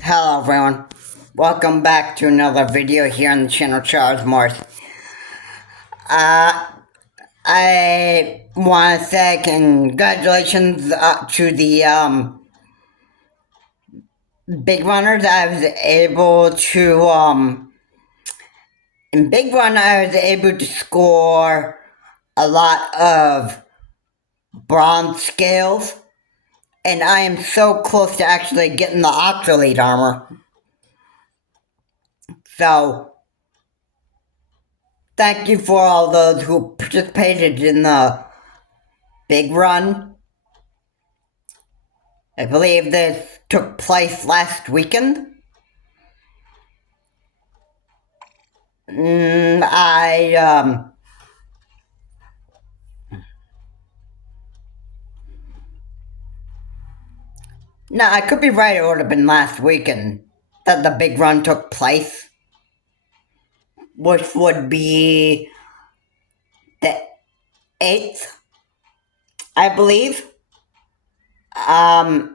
Hello everyone, welcome back to another video here on the channel Charles Morse. I want to say congratulations to the big runners. I was able to, in big run I was able to score a lot of bronze scales, and I am so close to actually getting the Octolite armor. So, thank you for all those who participated in the big run. I believe this took place last weekend. No, I could be right, it would have been last weekend that the big run took place, which would be the 8th, I believe. No,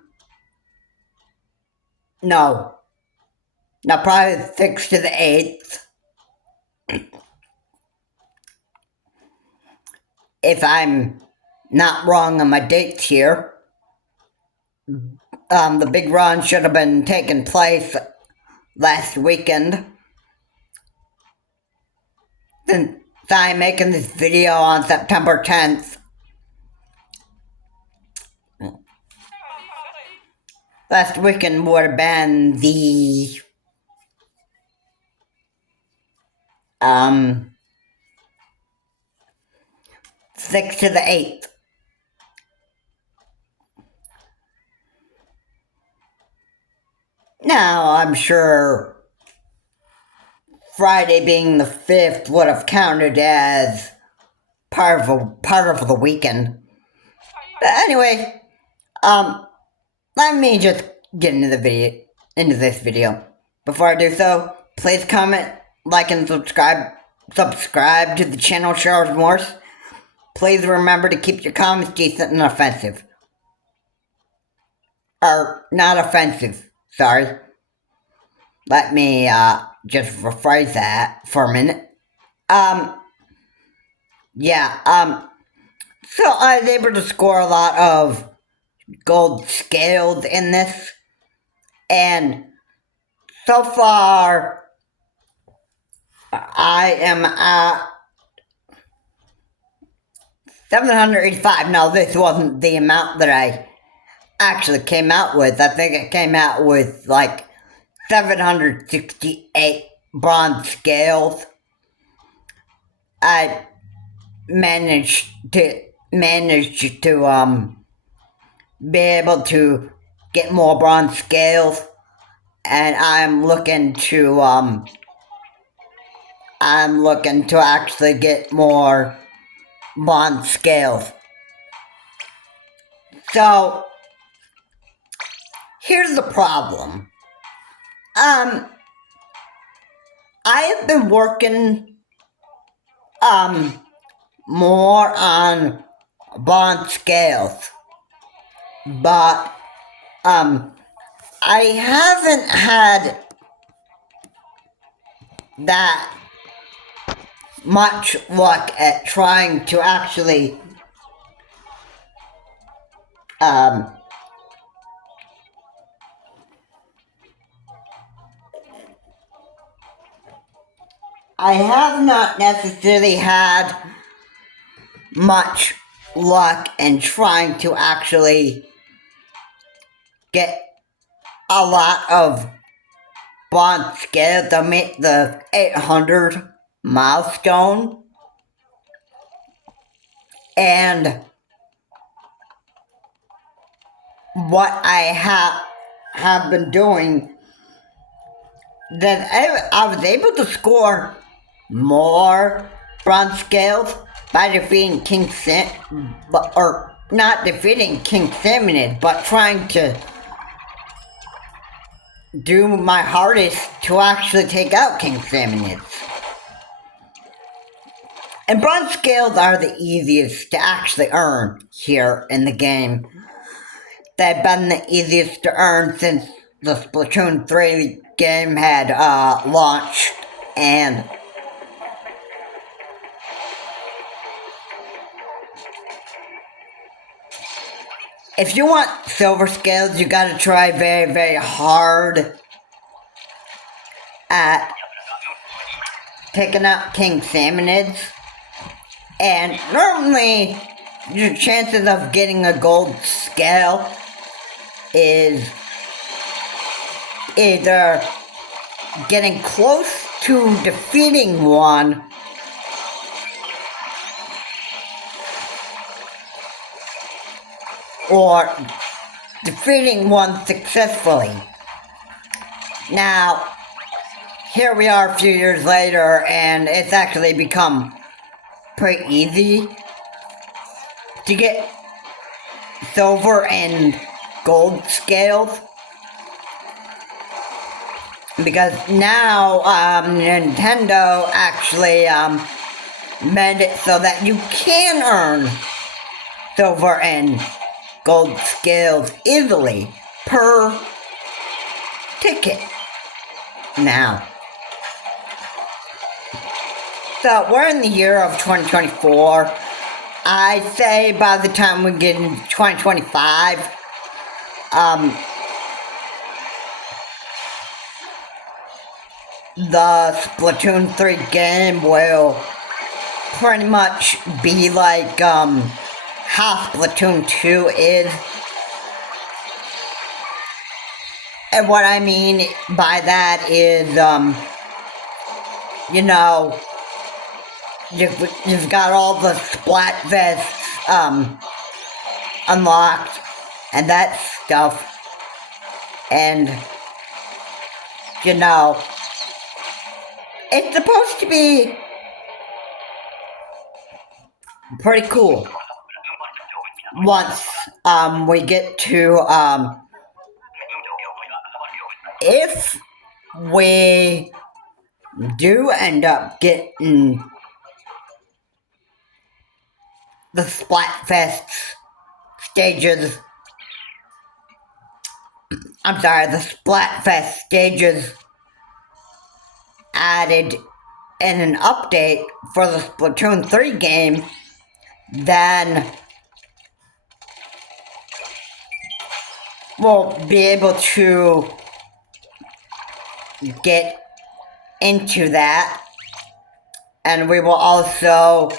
probably the 6th to the 8th. If I'm not wrong on my dates here. The big run should have been taking place last weekend. Since I'm making this video on September 10th, last weekend would have been the 6th to the 8th. Now, I'm sure Friday being the 5th would have counted as part of the weekend. But anyway, let me just get into this video. Before I do so, please comment, like, and subscribe to the channel Charles Morse. Please remember to keep your comments decent and offensive. Or, not offensive, sorry. Let me, just rephrase that for a minute. So I was able to score a lot of gold scales in this, and so far, I am at 785. Now, this wasn't the amount that I actually came out with. I think I came out with like 768 bronze scales. I managed to be able to get more bronze scales, and I'm looking to actually get more bronze scales. So here's the problem. I have been working more on bronze scales, but I haven't had that much luck at trying to actually I have not necessarily had much luck in trying to actually get a lot of bronze scales to meet the 800 milestone. And what I have been doing, that I was able to score more bronze scales by defeating King Sam, or not defeating King Salmon, but trying to do my hardest to actually take out King Salmon. And bronze scales are the easiest to actually earn here in the game. They've been the easiest to earn since the Splatoon 3 game had launched, and if you want silver scales, you gotta try very, very hard at picking up king salmonids. And normally, your chances of getting a gold scale is either getting close to defeating one or defeating one successfully. Now, here we are a few years later, and it's actually become pretty easy to get silver and gold scales, because now Nintendo actually made it so that you can earn silver and gold scales easily per ticket now. So we're in the year of 2024. I'd say by the time we get into 2025, the Splatoon 3 game will pretty much be like how Splatoon 2 is. And what I mean by that is, you know, you've got all the Splatfests unlocked and that stuff, and you know, it's supposed to be pretty cool once we get to if we do end up getting the Splatfest stages, the Splatfest stages added in an update for the Splatoon 3 game, then we'll be able to get into that, and we will also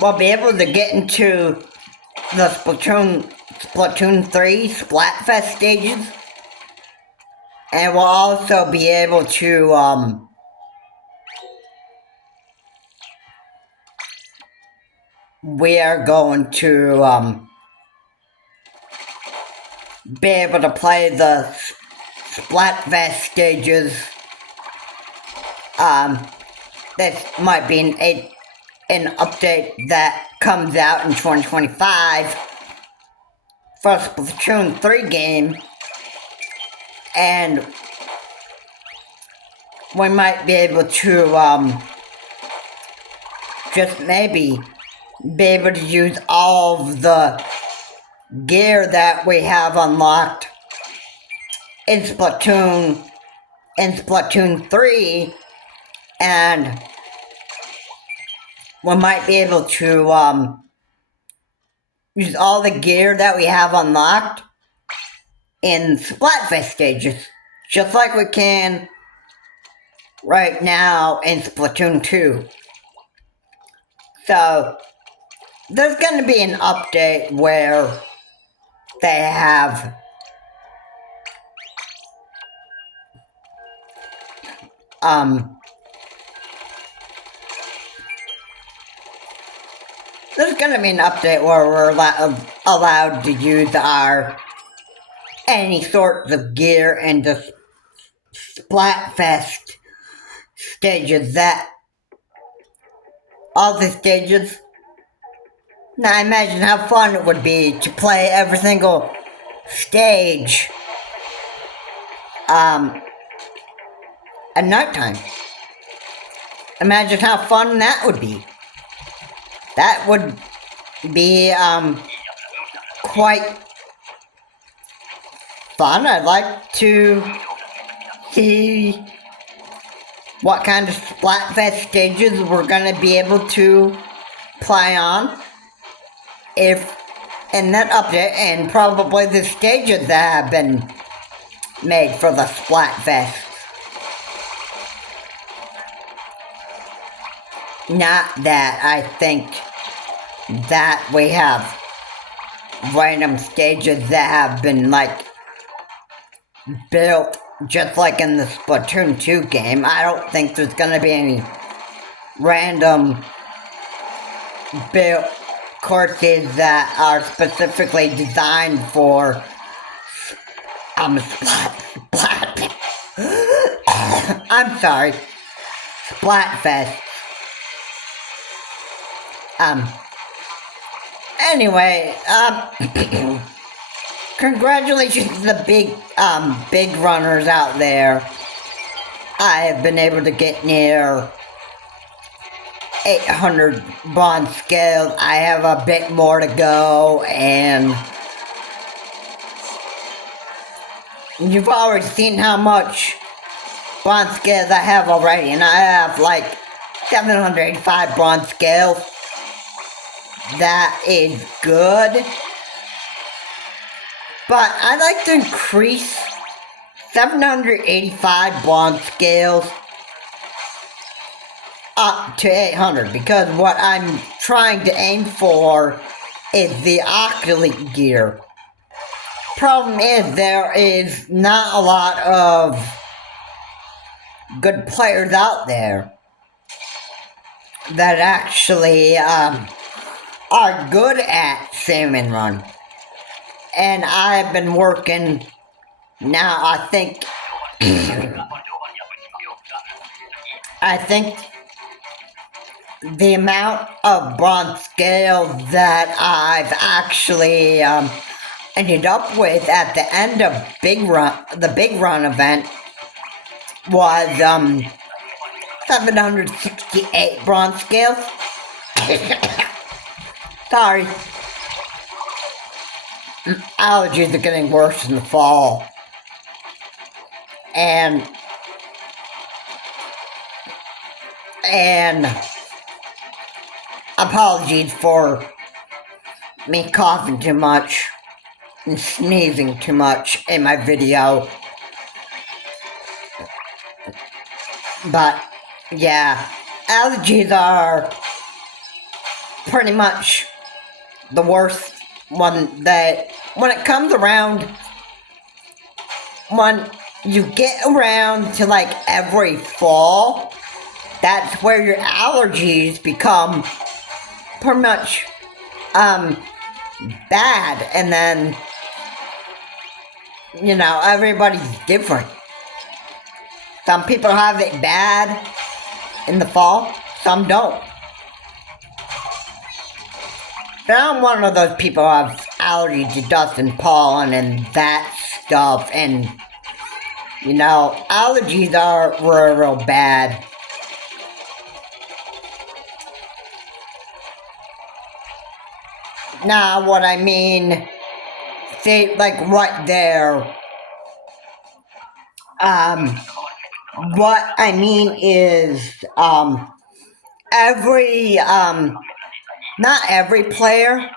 we'll be able to get into the Splatoon 3 Splatfest stages, and we'll also be able to we are going to be able to play the Splatfest stages. This might be an update that comes out in 2025 for Splatoon 3 game, and we might be able to just maybe be able to use all of the gear that we have unlocked in Splatoon 3, and we might be able to use all the gear that we have unlocked in Splatfest stages, just like we can right now in Splatoon 2. So there's going to be an update where they have there's going to be an update where we're allowed to use any sorts of gear in the Splatfest stages, that all the stages. Now imagine how fun it would be to play every single stage at nighttime. Imagine how fun that would be. That would be quite fun. I'd like to see what kind of Splatfest stages we're going to be able to play on if in that update, and probably the stages that have been made for the Splatfest. Not that I think that we have random stages that have been like built just like in the Splatoon 2 game. I don't think there's gonna be any random built courses that are specifically designed for Splat. I'm sorry, Splatfest. Anyway, congratulations to the big runners out there. I have been able to get near 800 bronze scales. I have a bit more to go, and you've already seen how much bronze scales I have already, and I have like 785 bronze scales. That is good. But I'd like to increase 785 bronze scales up to 800, because what I'm trying to aim for is the Octolite gear. Problem is, there is not a lot of good players out there that actually are good at Salmon Run. And I've been working now, I think the amount of bronze scales that I've actually ended up with at the end of the Big Run event was 768 bronze scales. Sorry. Allergies are getting worse in the fall. And apologies for me coughing too much and sneezing too much in my video. But yeah, allergies are pretty much the worst one. That when it comes around, when you get around to like every fall, that's where your allergies become pretty much bad. And then, you know, everybody's different. Some people have it bad in the fall, some don't. But I'm one of those people who have allergy to dust and pollen and that stuff, and you know, allergies are real bad. Now, what I mean, see, like right there, what I mean is, not every player,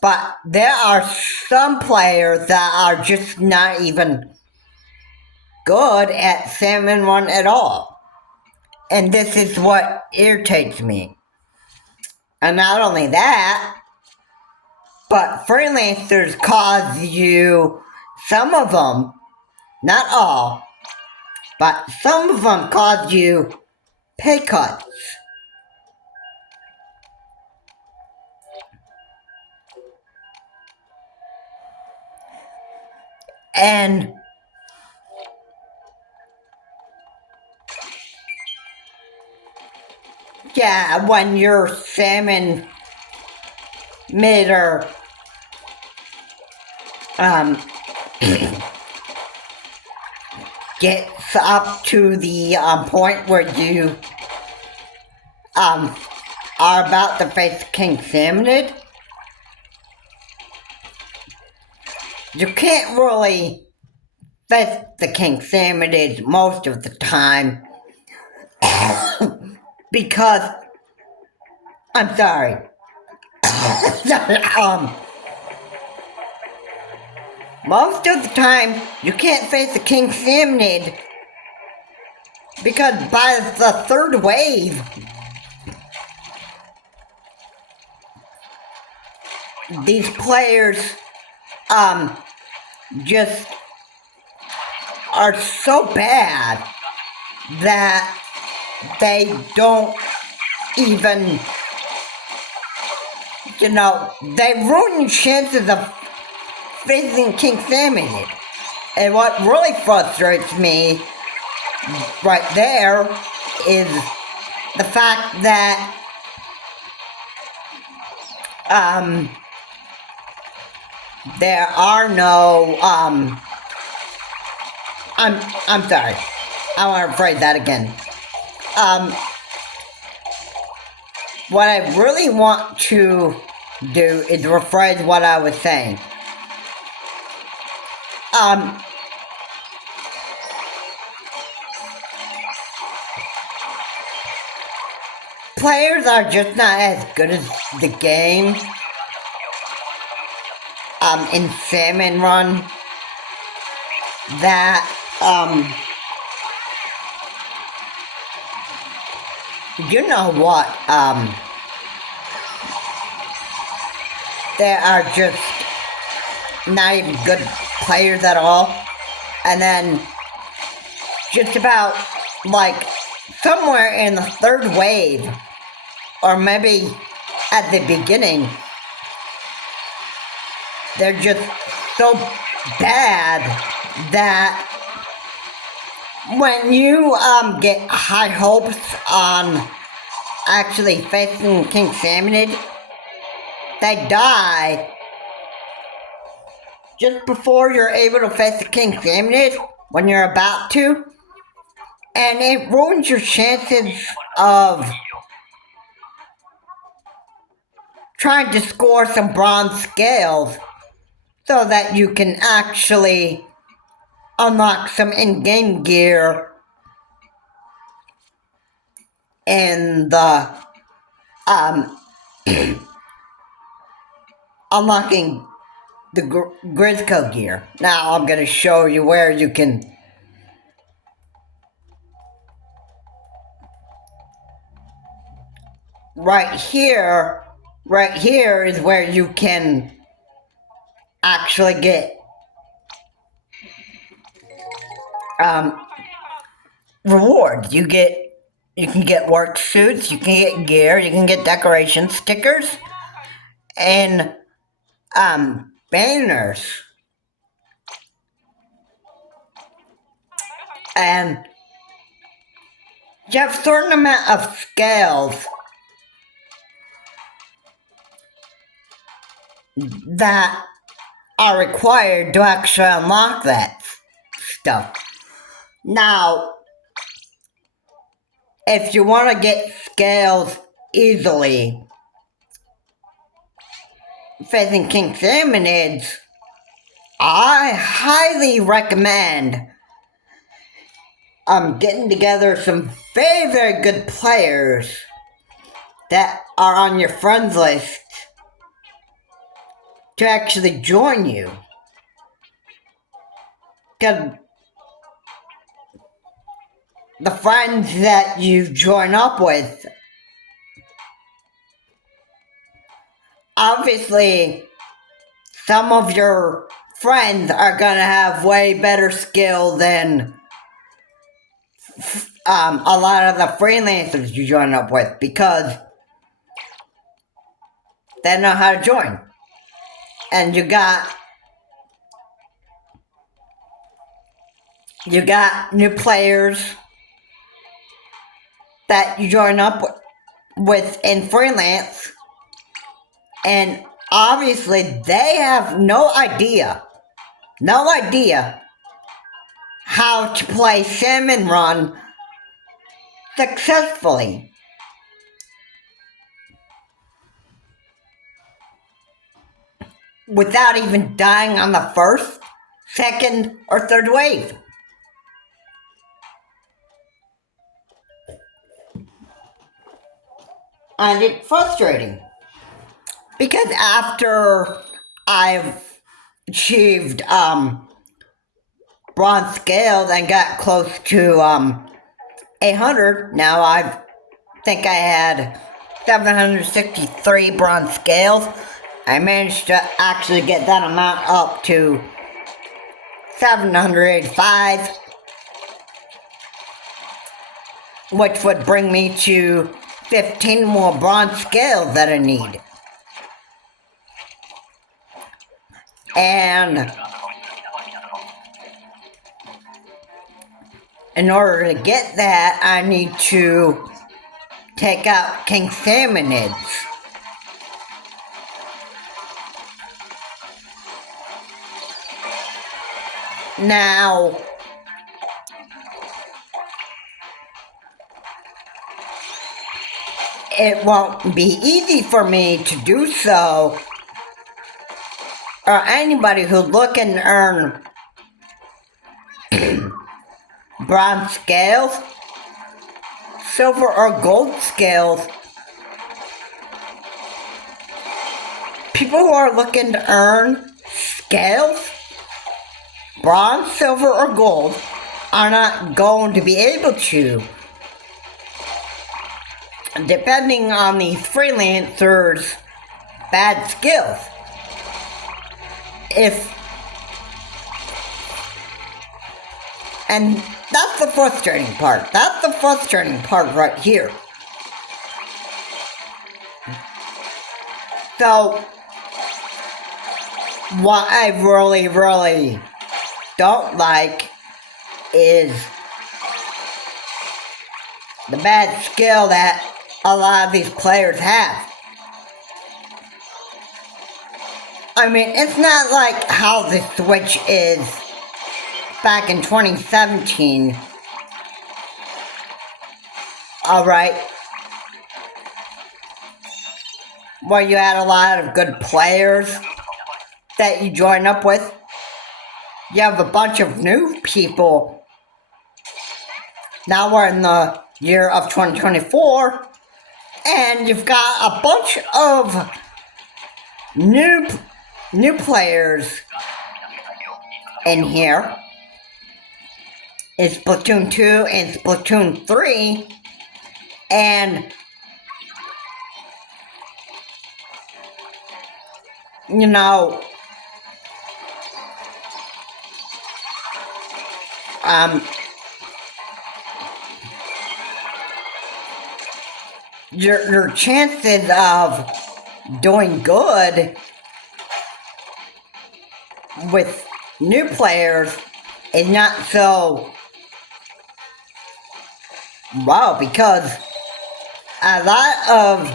but there are some players that are just not even good at Salmon Run at all. And this is what irritates me. And not only that, but freelancers cause you, some of them, not all, but some of them cause you pay cuts. And yeah, when your salmon meter gets up to the point where you are about to face King Salmonid, you can't really face the king salmonids most of the time because I'm sorry. Most of the time you can't face the king salmonid because by the third wave these players just are so bad that they don't even, they ruin your chances of facing king salmonid. And what really frustrates me right there is the fact that there are no I'm sorry. I want to phrase that again. What I really want to do is rephrase what I was saying. Players are just not as good as the game in Salmon Run that you know what, there are just not even good players at all, and then just about like somewhere in the third wave or maybe at the beginning they're just so bad that when you get high hopes on actually facing king salmonid, they die just before you're able to face the king salmonid when you're about to, and it ruins your chances of trying to score some bronze scales so that you can actually unlock some in-game gear in the unlocking the Grizzco gear. Now I'm going to show you where you can right here is where you can actually get rewards. You can get work suits, you can get gear, you can get decoration stickers, and banners. And you have a certain amount of scales that are required to actually unlock that stuff. Now, if you want to get scales easily facing king salmonids, I highly recommend getting together some very, very good players that are on your friends list to actually join you. Because the friends that you join up with, obviously some of your friends are gonna have way better skill than a lot of the freelancers you join up with, because they know how to join. And you got new players that you join up with in freelance, and obviously they have no idea how to play Salmon Run successfully. without even dying on the first, second, or third wave. And it's frustrating. Because after I've achieved bronze scales and got close to 800, now I think I had 763 bronze scales. I managed to actually get that amount up to 785, which would bring me to 15 more bronze scales that I need. And in order to get that, I need to take out king salmonids. Now, it won't be easy for me to do so, or anybody who's looking to earn bronze scales, silver or gold scales. People who are looking to earn scales, bronze, silver, or gold, are not going to be able to. Depending on these freelancers' bad skills. And that's the frustrating part. That's the frustrating part right here. So, what I really don't like is the bad skill that a lot of these players have. I mean, it's not like how the Switch is back in 2017. Alright. Where you had a lot of good players that you join up with. You have a bunch of new people. Now we're in the year of 2024. And you've got a bunch of new players in here. It's Splatoon 2 and Splatoon 3. And you know, your chances of doing good with new players is not so wow, because a lot of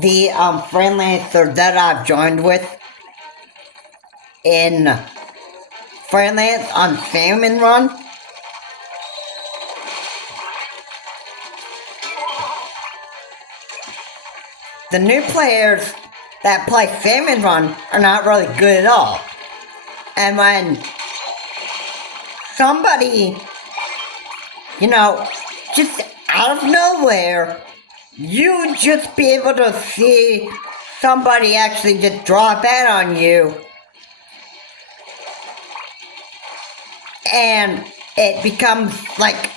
the freelancers that I've joined with in freelance on Salmon Run, the new players that play Salmon Run are not really good at all. And when somebody, you know, just out of nowhere, you just be able to see somebody actually just draw a bet on you, and it becomes like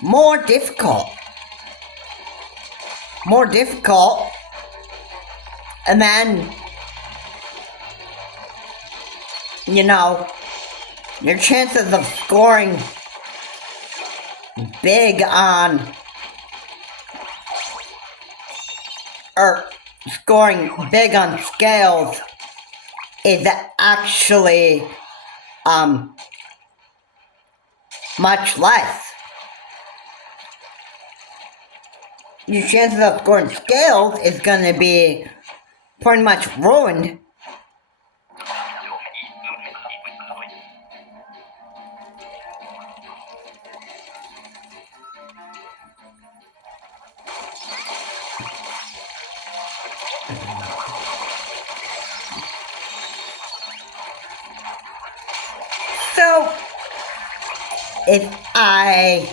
more difficult, and then, you know, your chances of scoring big on, or scoring big on scales is actually much less. Your chances of scoring scales is going to be pretty much ruined. So, if I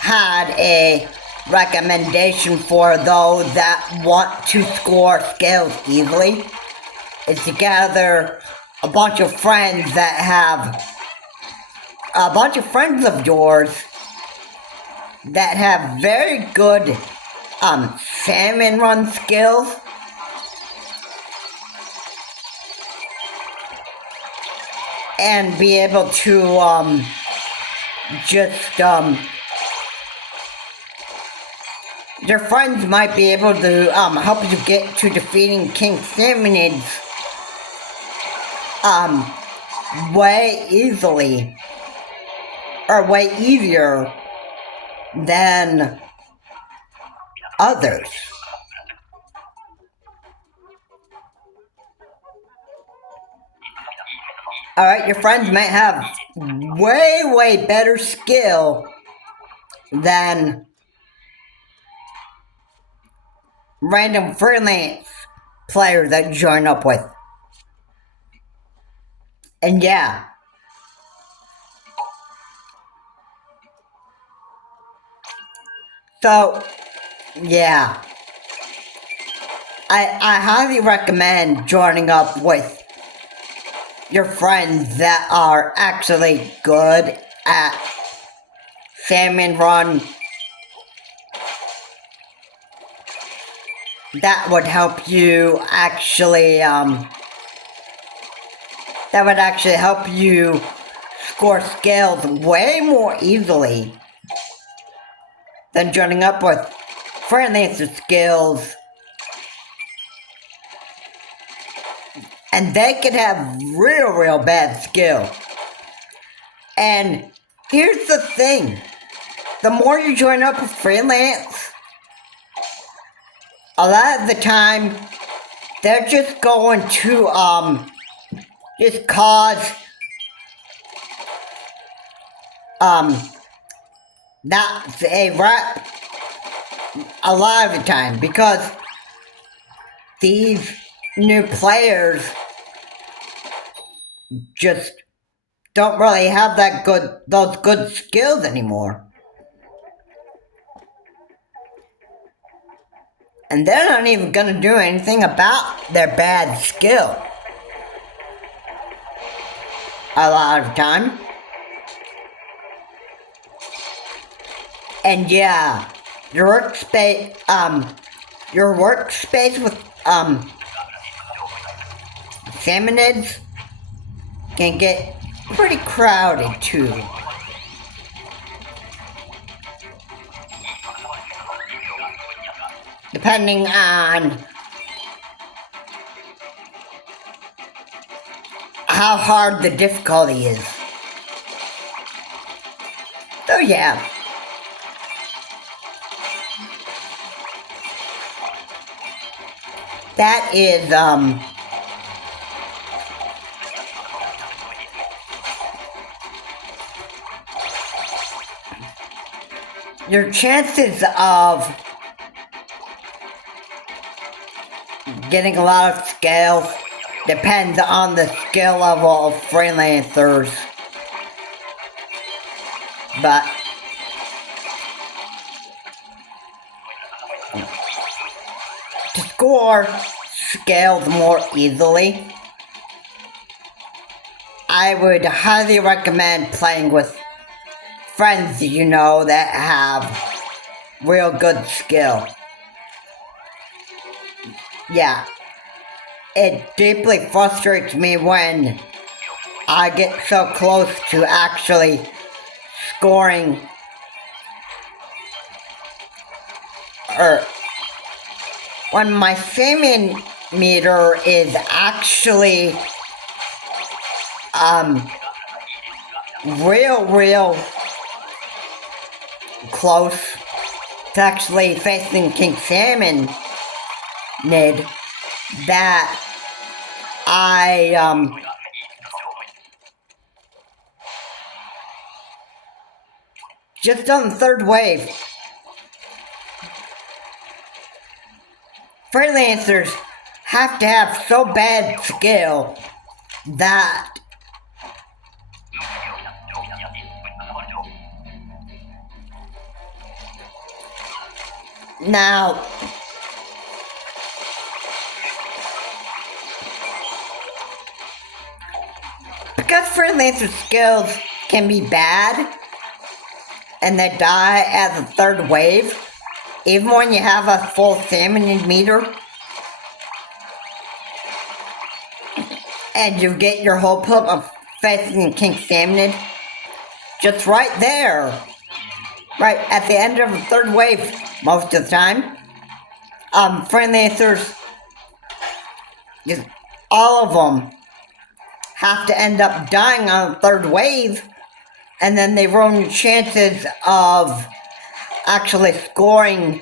had a recommendation for those that want to score skills easily, is to gather a bunch of friends that have a bunch of friends of yours that have very good salmon run skills, and be able to just your friends might be able to help you get to defeating King Salmonids way easily, or way easier than others. Alright, your friends might have way better skill than random freelance players that you join up with. And yeah. So, yeah. I highly recommend joining up with your friends that are actually good at Salmon Run. That would help you actually, help you score skills way more easily than joining up with freelancer skills. And they could have real bad skill. And here's the thing. The more you join up with freelance, a lot of the time, they're just going to, just cause, that's a rep a lot of the time, because these new players just don't really have those good skills anymore. And they're not even gonna do anything about their bad skill. A lot of the time. And yeah, your workspace with salmonids can get pretty crowded too. Depending on how hard the difficulty is. So yeah. That is, your chances of getting a lot of scale depends on the skill level of freelancers. But to score scales more easily, I would highly recommend playing with friends you know that have real good skill. Yeah, it deeply frustrates me when I get so close to actually scoring, or when my salmon meter is actually real close to actually facing King Salmon Nid, that I just on the third wave, freelancers have to have so bad skill that Now, because freelancer skills can be bad and they die at the third wave, even when you have a full salmon meter, and you get your whole pup of facing king salmonid, just right there, right at the end of the third wave, most of the time, freelancers, just all of them, have to end up dying on the third wave, and then they ruin your chances of actually scoring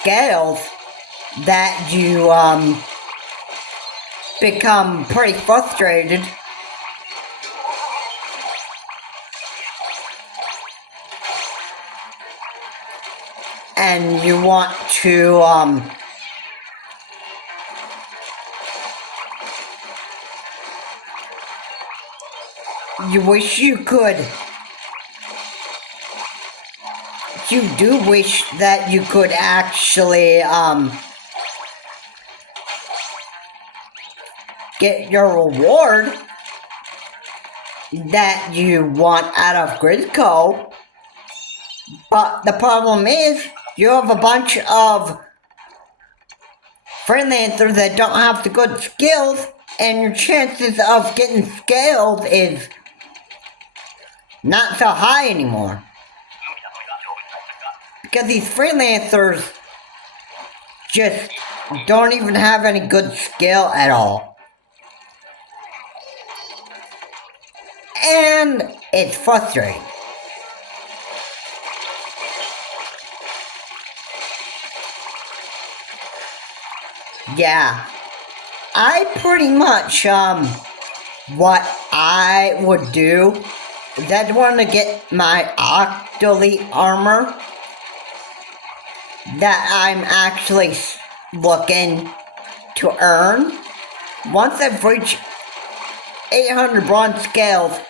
scales that you become pretty frustrated. And you want to you wish you could, you do wish that you could actually get your reward that you want out of Grizzco, but the problem is you have a bunch of freelancers that don't have the good skills, and your chances of getting scaled is not so high anymore. Because these freelancers just don't even have any good skill at all. And it's frustrating. Yeah, I pretty much, what I would do is I'd want to get my Octolite armor that I'm actually looking to earn. Once I've reached 800 bronze scales,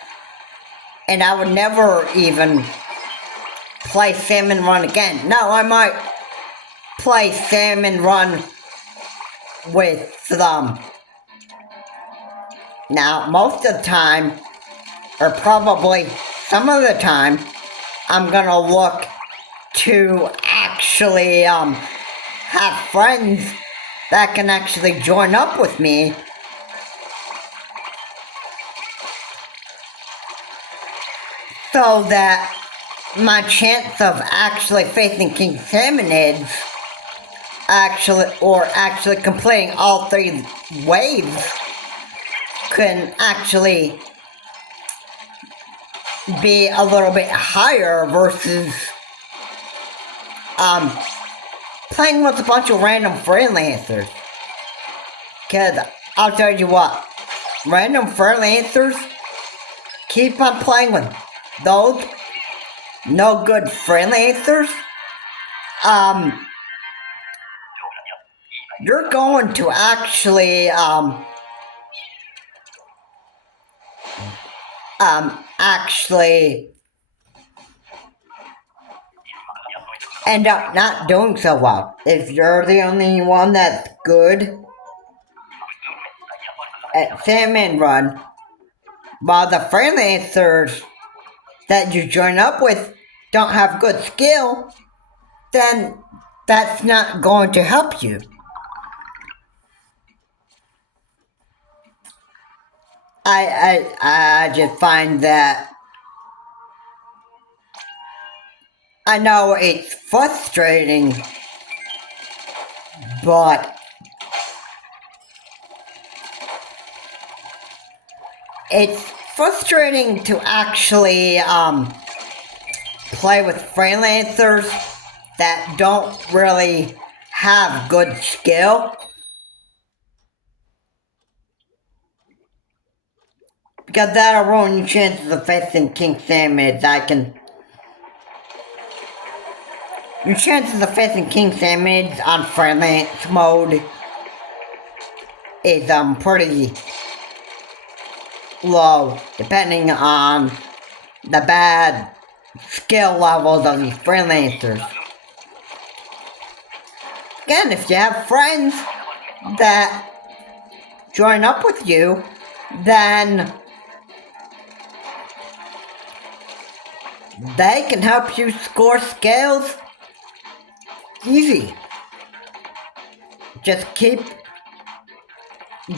and I would never even play Salmon Run again. No, I might play Salmon Run with them. Now, most of the time, or probably some of the time, I'm gonna look to actually have friends that can actually join up with me so that my chance of actually facing king salmonids actually completing all 3 waves can actually be a little bit higher versus playing with a bunch of random freelancers. Cause I'll tell you what, random freelancers, keep on playing with those no good freelancers, you're going to actually actually end up not doing so well. If you're the only one that's good at Salmon Run, while the freelancers that you join up with don't have good skill, then that's not going to help you. I just find that, I know it's frustrating, but it's frustrating to actually play with freelancers that don't really have good skill. Because that'll ruin your chances of facing king salmonids. Your chances of facing king salmonids on freelance mode is pretty low, depending on the bad skill levels of these freelancers. Again, if you have friends that join up with you, then they can help you score scales easy. Just keep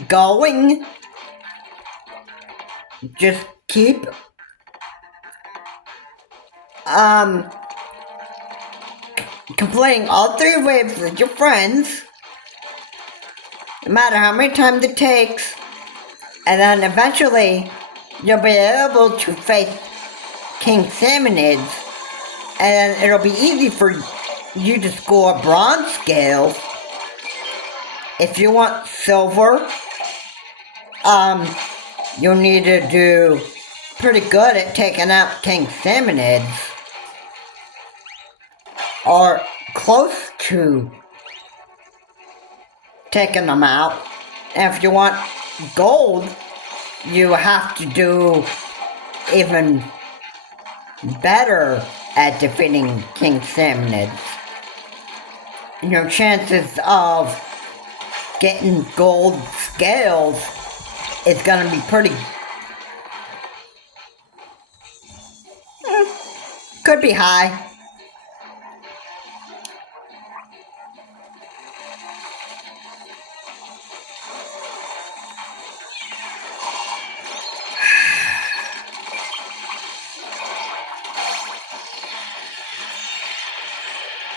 going. Just keep completing all 3 waves with your friends, no matter how many times it takes, and then eventually you'll be able to face King Salmonids, and it'll be easy for you to score bronze scales. If you want silver, you'll need to do pretty good at taking out King Salmonids, or close to taking them out. And if you want gold, you have to do even better at defeating King Salmonids. And your chances of getting gold scales is gonna be pretty... could be high.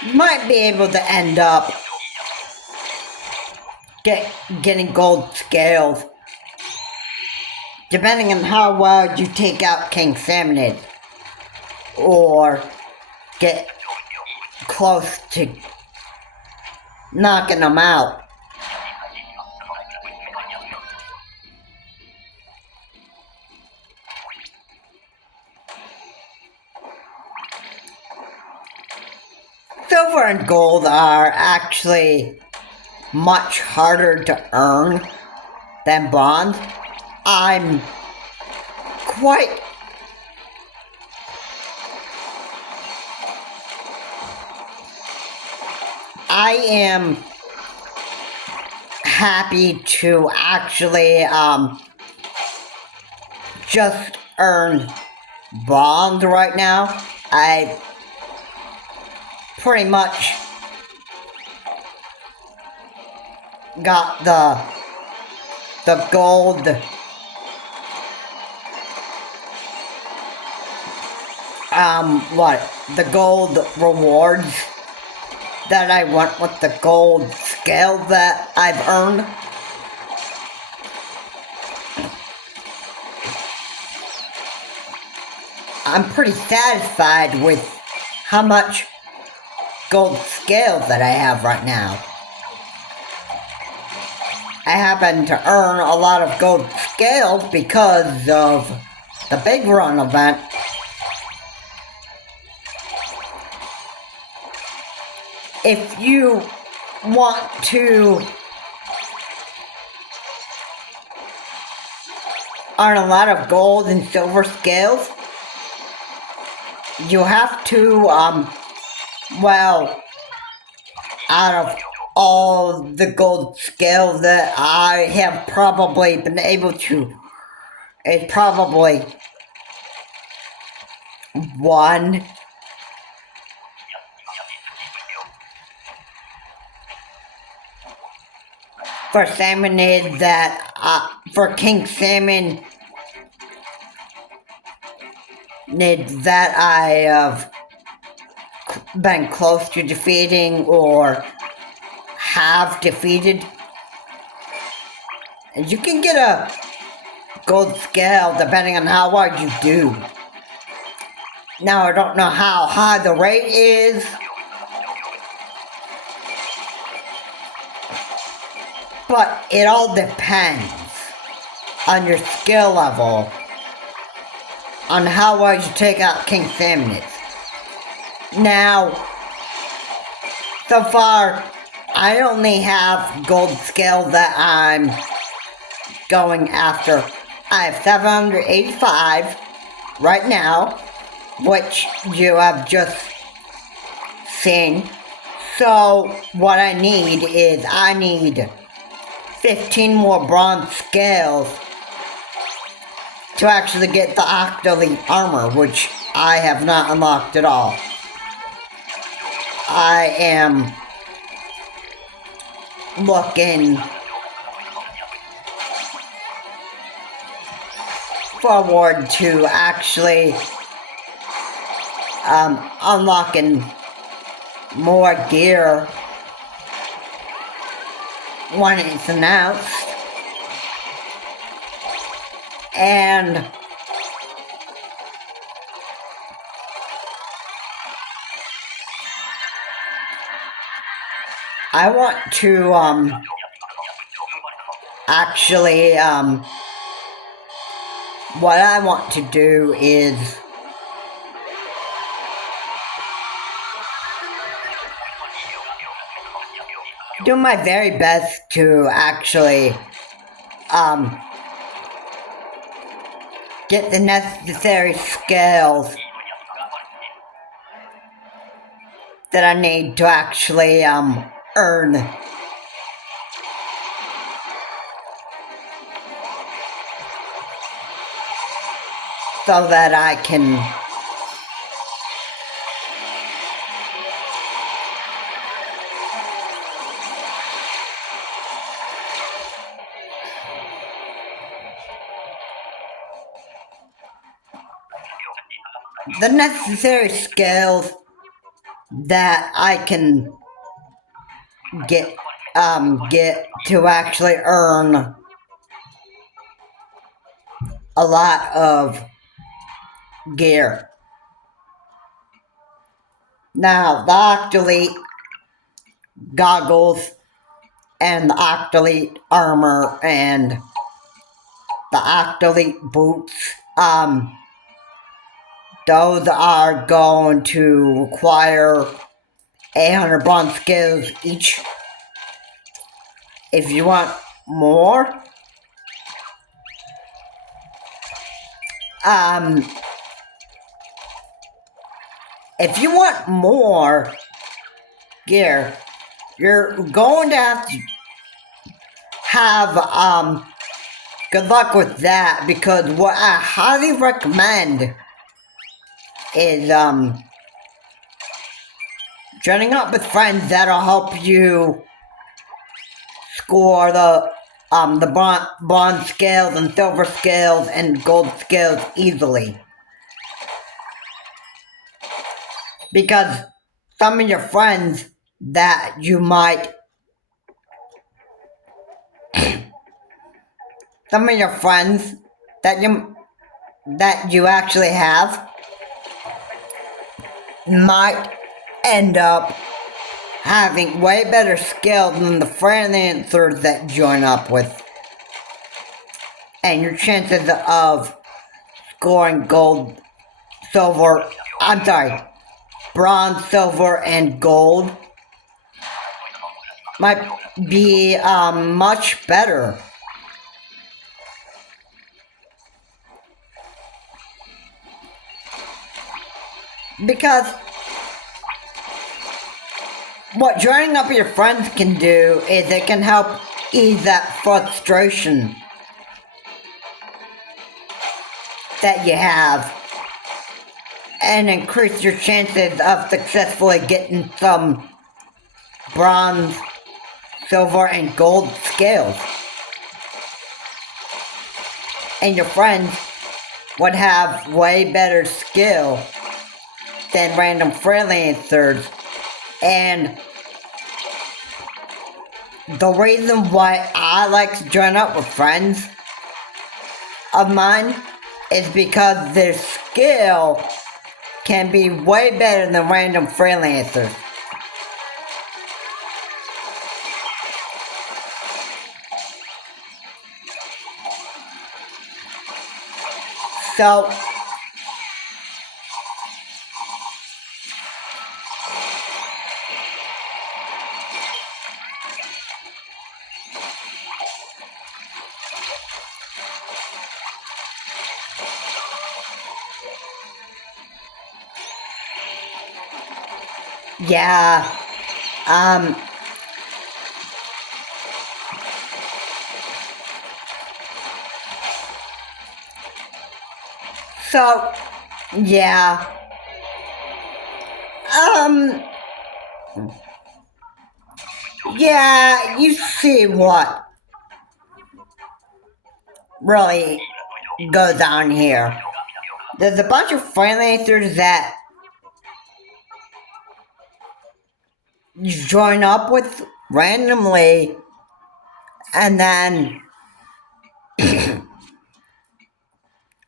You might be able to end up getting gold scales, depending on how well you take out King Salmonid, or get close to knocking them out. Silver and gold are actually much harder to earn than bronze. I am happy to actually just earn bronze right now. I pretty much got the gold the gold rewards that I want with the gold scale that I've earned. I'm pretty satisfied with how much gold scales that I have right now. I happen to earn a lot of gold scales because of the Big Run event. If you want to earn a lot of gold and silver scales, you have to, well, out of all the gold scales that I have probably been able to, it's probably one. For Salmonid that, for King Salmon that I have been close to defeating or have defeated. And you can get a gold scale depending on how well you do. Now I don't know how high the rate is, but it all depends on your skill level, on how well you take out King Salmonids. Now, so far, I only have gold scale that I'm going after I have 785 right now, which you have just seen. So what I need is 15 more bronze scales to actually get the Octolite armor, which I have not unlocked at all. I am looking forward to actually unlocking more gear when it's announced. And I want to actually what I want to do is do my very best to actually get the necessary scales that I need to actually earn so that I can the necessary skills that I can get to actually earn a lot of gear. Now, the Octolite goggles and the Octolite armor and the Octolite boots, those are going to require 800 bronze scales each. If you want more, if you want more gear, you're going to have good luck with that, because what I highly recommend is joining up with friends that'll help you score the bronze scales and silver scales and gold scales easily. Because some of your friends that you might that you actually have might end up having way better skill than the freelancers that join up with. And your chances of scoring bronze, silver, and gold might be much better. Because what joining up with your friends can do is it can help ease that frustration that you have and increase your chances of successfully getting some bronze, silver, and gold scales. And your friends would have way better skill than random freelancers. And the reason why I like to join up with friends of mine is because their skill can be way better than random freelancers. So Yeah. So, yeah. Um, yeah, you see what really goes on here. There's a bunch of freelancers that you join up with randomly, and then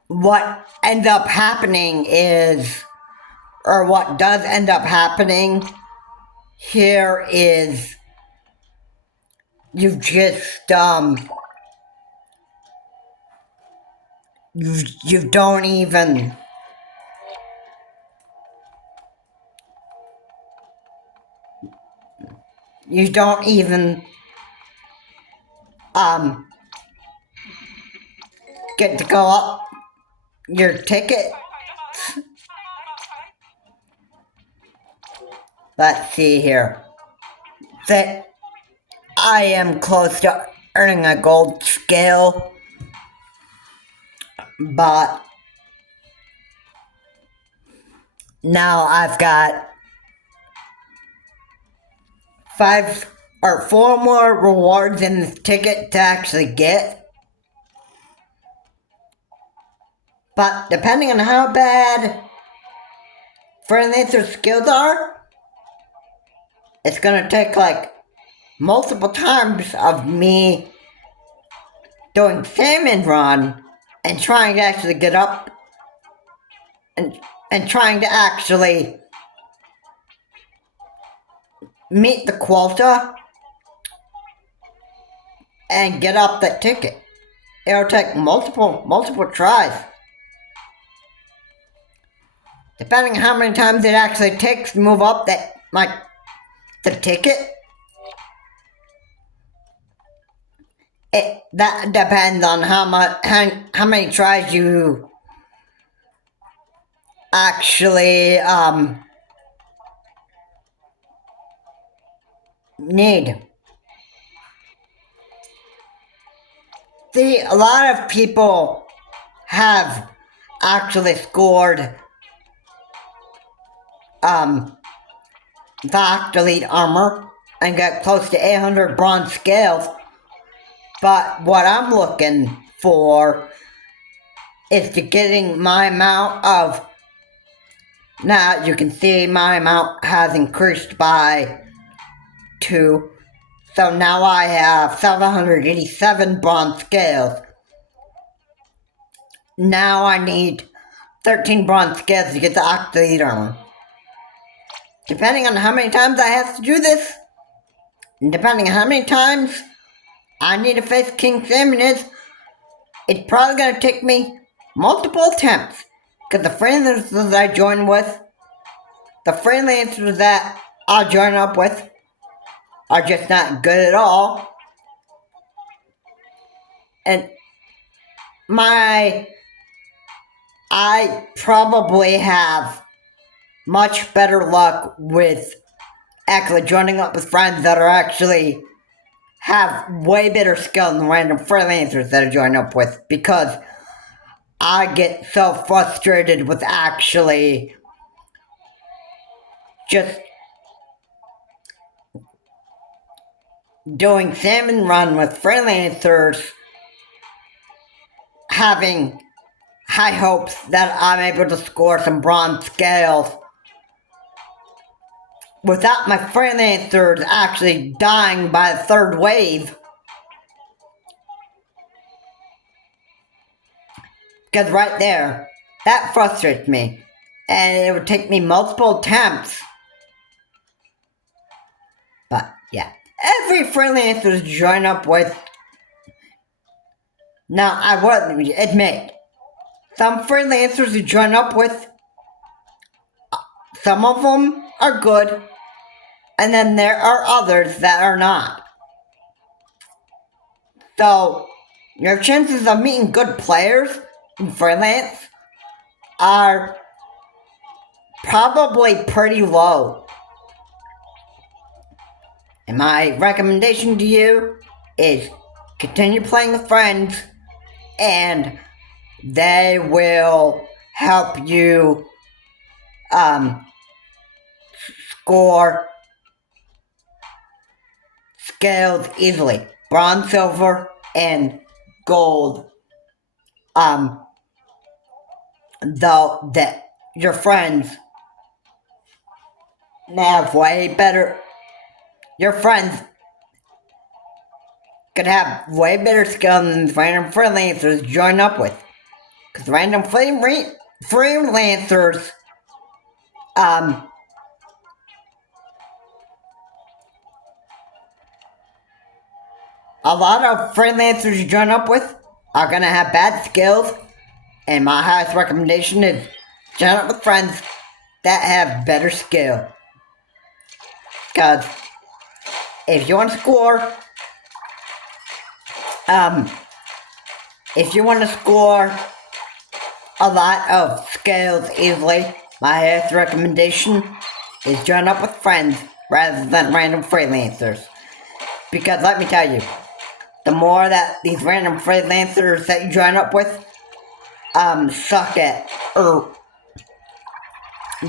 what ends up happening is, or what does end up happening here is you just you don't even get to go up your ticket. Let's see here. That I am close to earning a gold scale, but now I've got 4 more rewards in this ticket to actually get. But depending on how bad freelancer skills are, it's gonna take like multiple times of me doing Salmon Run and trying to actually get up and trying to actually meet the quota and get up the ticket. It'll take multiple tries. Depending on how many times it actually takes to move up the ticket, that depends on how many tries you actually need. See, a lot of people have actually scored the elite armor and got close to 800 bronze scales. But what I'm looking for is to getting my amount of. Now you can see my amount has increased by 2. So now I have 787 bronze scales. Now I need 13 bronze scales to get the elite armor. Depending on how many times I have to do this, and depending on how many times I need to face King Salmon it's probably going to take me multiple attempts. Because the freelancers that I join with, the freelancers that I'll join up with, are just not good at all. And I probably have much better luck with actually joining up with friends that are actually have way better skill than random freelancers that I join up with, because I get so frustrated with actually just doing Salmon Run with freelancers, having high hopes that I'm able to score some bronze scales without my freelancers actually dying by the 3rd wave. Because right there, that frustrates me. And it would take me multiple attempts. But yeah, every freelancer to join up with. Now, I will admit, some freelancers you join up with, some of them are good, and then there are others that are not. So, your chances of meeting good players in freelance are probably pretty low. And my recommendation to you is continue playing with friends, and they will help you score scales easily. Bronze, silver, and gold. Though that your friends have way better. Your friends could have way better skill than the random freelancers join up with. Because random freelancers, a lot of freelancers you join up with are gonna have bad skills, and my highest recommendation is join up with friends that have better skill. Because if you want to score, if you want to score a lot of scales easily, my highest recommendation is join up with friends rather than random freelancers. Because let me tell you, the more that these random freelancers that you join up with suck at or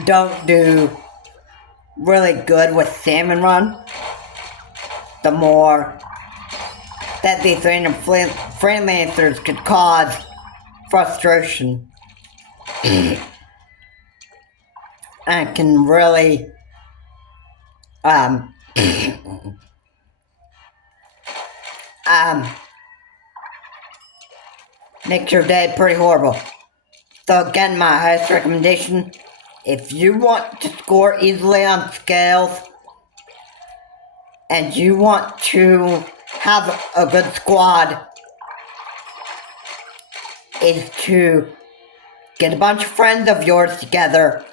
don't do really good with Salmon Run, the more that these random freelancers could cause frustration and can really make your day pretty horrible. So again, my highest recommendation, if you want to score easily on scales and you want to have a good squad, is to get a bunch of friends of yours together,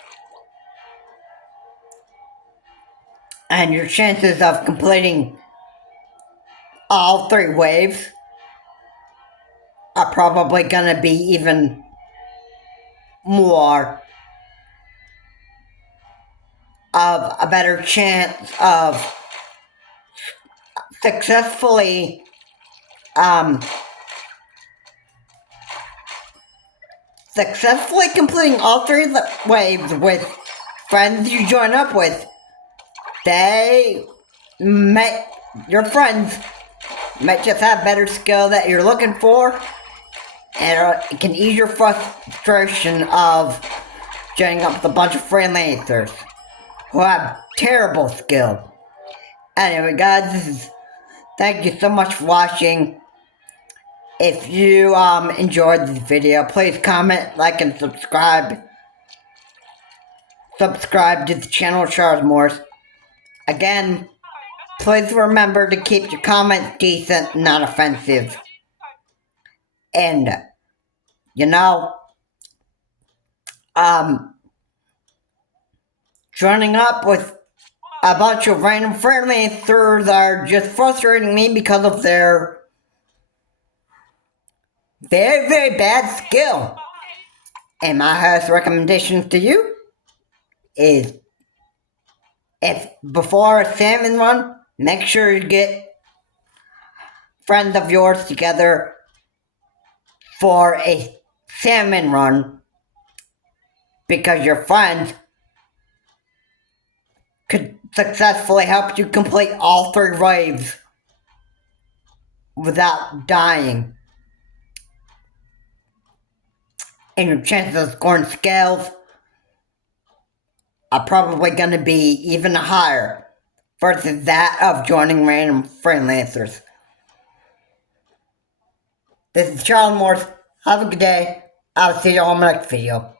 and your chances of completing all 3 waves are probably gonna be even more of a better chance of successfully completing all 3 waves with friends you join up with. Your friends might just have better skill that you're looking for, and it can ease your frustration of joining up with a bunch of freelancers who have terrible skill. Anyway, guys, thank you so much for watching. If you enjoyed this video, please comment, like, and subscribe. Subscribe to the channel, Charles Morse. Again, please remember to keep your comments decent, not offensive. And, you know, joining up with a bunch of random freelancers are just frustrating me because of their very, very bad skill. And my highest recommendation to you is, if before a salmon run, make sure you get friends of yours together for a salmon run, because your friends could successfully help you complete all 3 waves without dying. And your chances of scoring scales are probably going to be even higher versus that of joining random freelancers. This is Charles Morse. Have a good day. I'll see you on my next video.